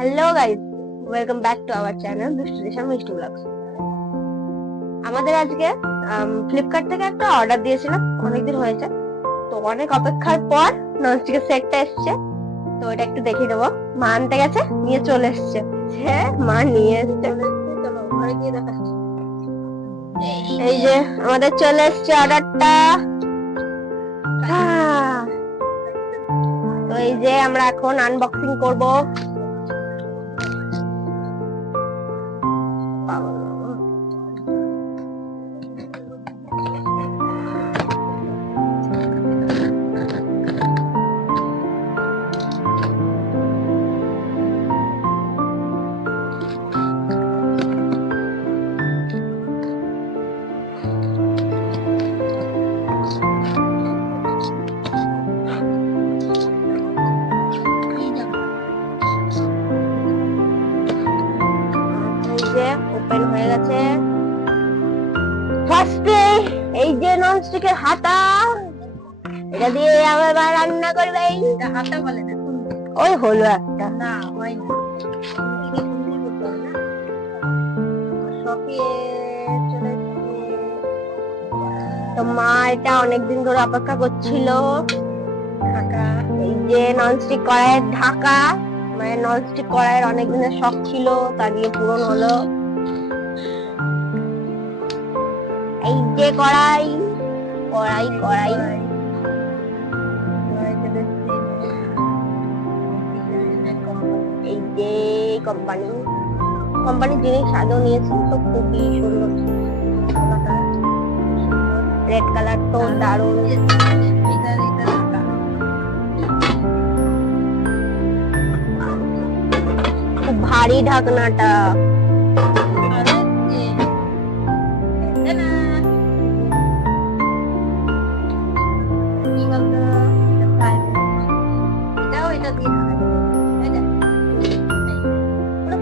Hello guys, welcome back to our channel দুষ্টু দেশার মিষ্টি blogs. আমাদের আজকে ফ্লিপকার্ট থেকে একটা অর্ডার দিয়েছিলাম, অনেকদিন হয়েছে। তো অনেক অপেক্ষার পর ননস্টিকের সেটটা এসছে। তো এটা একটু দেখিয়ে দেবো। মা আনতে গেছে, নিয়ে চলে এসছে। হ্যাঁ, মা নিয়ে এসছে। চলো ঘরে গিয়ে দেখাচ্ছি। এই যে আমাদের চলে এসছে অর্ডারটা। তো এই যে আমরা এখন আনবক্সিং করব। ওপেন হয়ে গেছে। ফার্স্টে এই যে ননস্টিকের হাতা, এটা দিয়ে আমরা রান্না করবে। এটা হাতা বলে না, ওই হলো একটা, না হয় না। তো মা এটা অনেকদিন ধরে অপেক্ষা করছিল। এই যে ননস্টিক কড়াইয়ের ঢাকা, মানে ননস্টিক কড়াইয়ের অনেক দিনের শখ ছিল, তা দিয়ে পূরণ হলো। এই যে কড়াই কড়াই কড়াই এই যে কোম্পানির জিনিস আগেও নিয়েছি, তো খুবই সুন্দর। রেড কালার তো দারুণ। খুব ভারী ঢাকনাটা।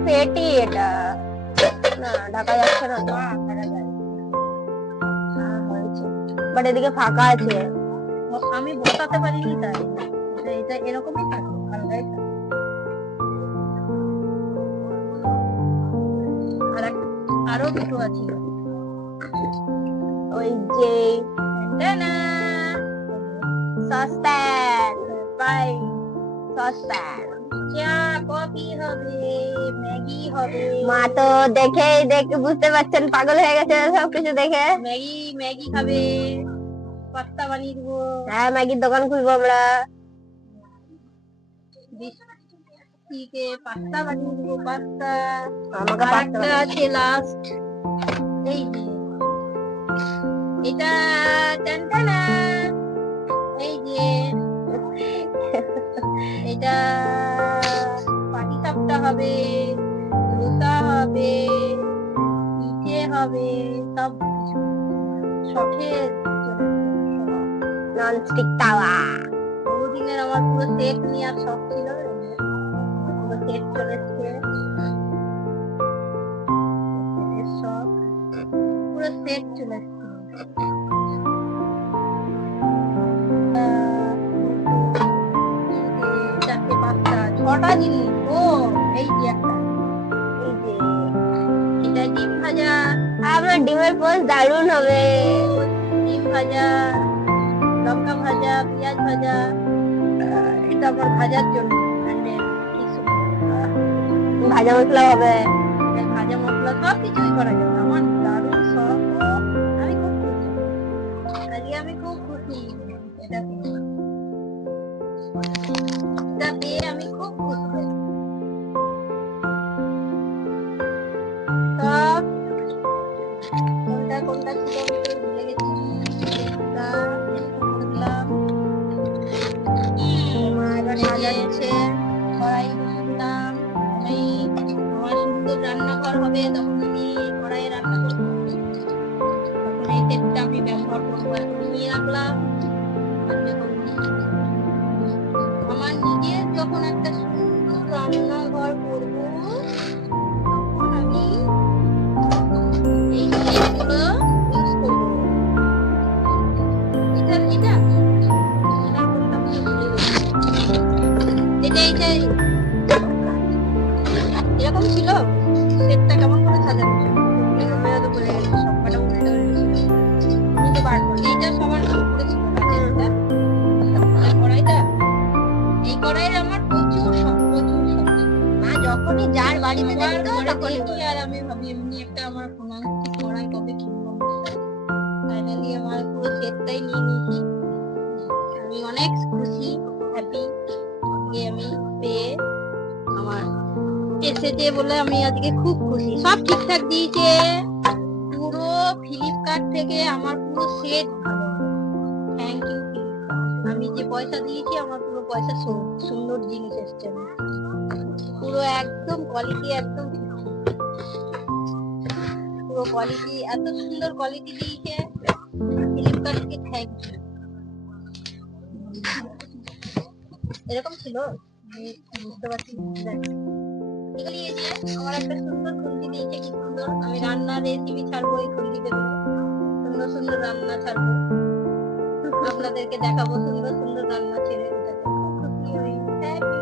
পেটি এটা না, ঢাকা যাচ্ছে না তো। বাট এদিকে ফাঁকা আছে, আমি বসাতে পারিনি, তাই এটা এরকমই থাকে, আলাদাই থাকে। আর আরো দুটো আছে। ওই যে সসপ্যান, বাই সসপ্যান। চা কফি হবে, ম্যাগি হবে। মা তো দেখে বুঝতে পারছেন, পাগল হয়ে গেছে সবকিছু দেখে। ম্যাগি খাবে, পাস্তা বানিয়ে দেবো। হ্যাঁ, ম্যাগির দোকান খুলবো আমরা। পাস্তা বানিয়ে দেবো, পাস্তা। আমাকে পাস্তা আছে লাস্ট। এই যে এটা টানটানা, এই যে এটা পাটি সাপটা হবে, ধোসা হবে, পিঠে হবে, সব কিছু শখের। ননস্টিক তাওয়া, বহুদিনের আমার পুরো সেট নিয়ে আর শখ ছিল, পুরো সেট চলে এসছে। শখ পুরো সেট চলে এসছে। ছটা জিনিস। ও এই যে একটা, এই যে এটা ডিম ভাজা। আমার ডিমের পোস্ট দারুণ হবে। ডিম ভাজা, লঙ্কা ভাজা, পেঁয়াজ ভাজা। এটা আমার ভাজার জন্য ভাজা মশলা হবে। ভাজা মশলা সব কিছুই করা যাবে। আমার দারুণ শখ, আমি খুব খুশি। আজকে আমি খুব খুশি। এটা পেয়ে আমি খুব খুশি। সব কোনটা কোনটা ছিল ভুলে গেছি। মা এবার সাজাচ্ছে। কড়াই বসলাম। আমি আমার সুন্দর রান্নাঘর হবে, তখন আমি কড়াইয়ে রান্না করবো। তখন এই সেটটা আমি ব্যবহার করবো। এখন নিয়ে রাখলাম। আমার নিজের যখন একটা সুন্দর রান্নাঘর করবো, তখন আমি এই সেটগুলো ইউজ করবো। এরকম ছিল সেটটা কেমন করে সাজানো ছিল মেয়েরা তো বলে গেছে সব কটা উল্টো কিন্তু বার করে এইটা সবার উপরে ছিল কাঠেরটা কড়াইটা এই কড়াইয়ের আমার প্রচুর শখ মা যখনই যার বাড়িতে সবার যেত ঘরে তখনই দেখি আর আমি ভাবি এমনি একটা আমার ফোন কড়াই কবে কিনবো ফাইনালি আমার পুরো সেটটাই নিয়ে নিয়েছি আমি অনেক খুশি হ্যাপি আমি পেয়ে আমার এসেছে বলে আমি আজকে খুব খুশি সব ঠিকঠাক দিয়েছে পুরো ফ্লিপকার্ট থেকে আমার পুরো সেট ভালো থ্যাংক ইউ ফ্লিপকার্ট আমি যে পয়সা দিয়েছি আমার পুরো পয়সা সুন্দর জিনিস এসছে পুরো একদম কোয়ালিটি একদম পুরো কোয়ালিটি এত সুন্দর কোয়ালিটি দিয়েছে ফ্লিপকার্টকে থ্যাংক ইউ এরকম ছিল বুঝতে পারছি এগুলি এই যে আমার একটা সুন্দর খুন্তি দিয়েছে কি সুন্দর আমি রান্নার রেসিপি ছাড়বো এই খুন্তিতে সুন্দর সুন্দর রান্না ছাড়বো আপনাদেরকে দেখাবো সুন্দর সুন্দর রান্না ছেড়ে খুশি হই হ্যাপি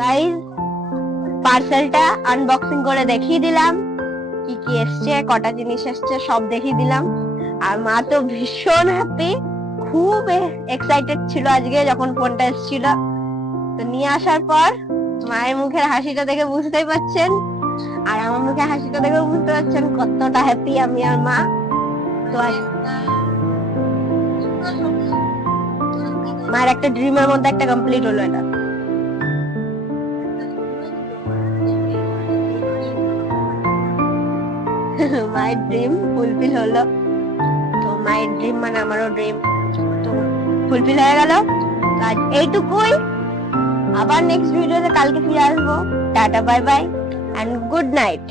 গাইস পার্সেলটা আনবক্সিং করে দেখিয়ে দিলাম কি কি এসছে কটা জিনিস এসছে সব দেখিয়ে দিলাম আর মা তো ভীষণ হ্যাপি খুব এক্সাইটেড ছিল আজকে যখন ফোনটা এসেছিল তো নিয়ে আসার পর মায়ের মুখের হাসিটা দেখে বুঝতেই পারছেন আর আমার মুখের হাসিটা দেখে বুঝতে পারছেন কতটা হ্যাপি আমি আর মা তো মায়ের একটা ড্রিমের মধ্যে একটা কমপ্লিট হলো এটা মায়ের ড্রিম ফুলফিল হলো তো মায়ের ড্রিম মানে আমারও ড্রিম তো ফুলফিল হয়ে গেল আজ এইটুকুই আবার নেক্সট ভিডিওতে কালকে ফিরে আসবো টাটা bye bye and good night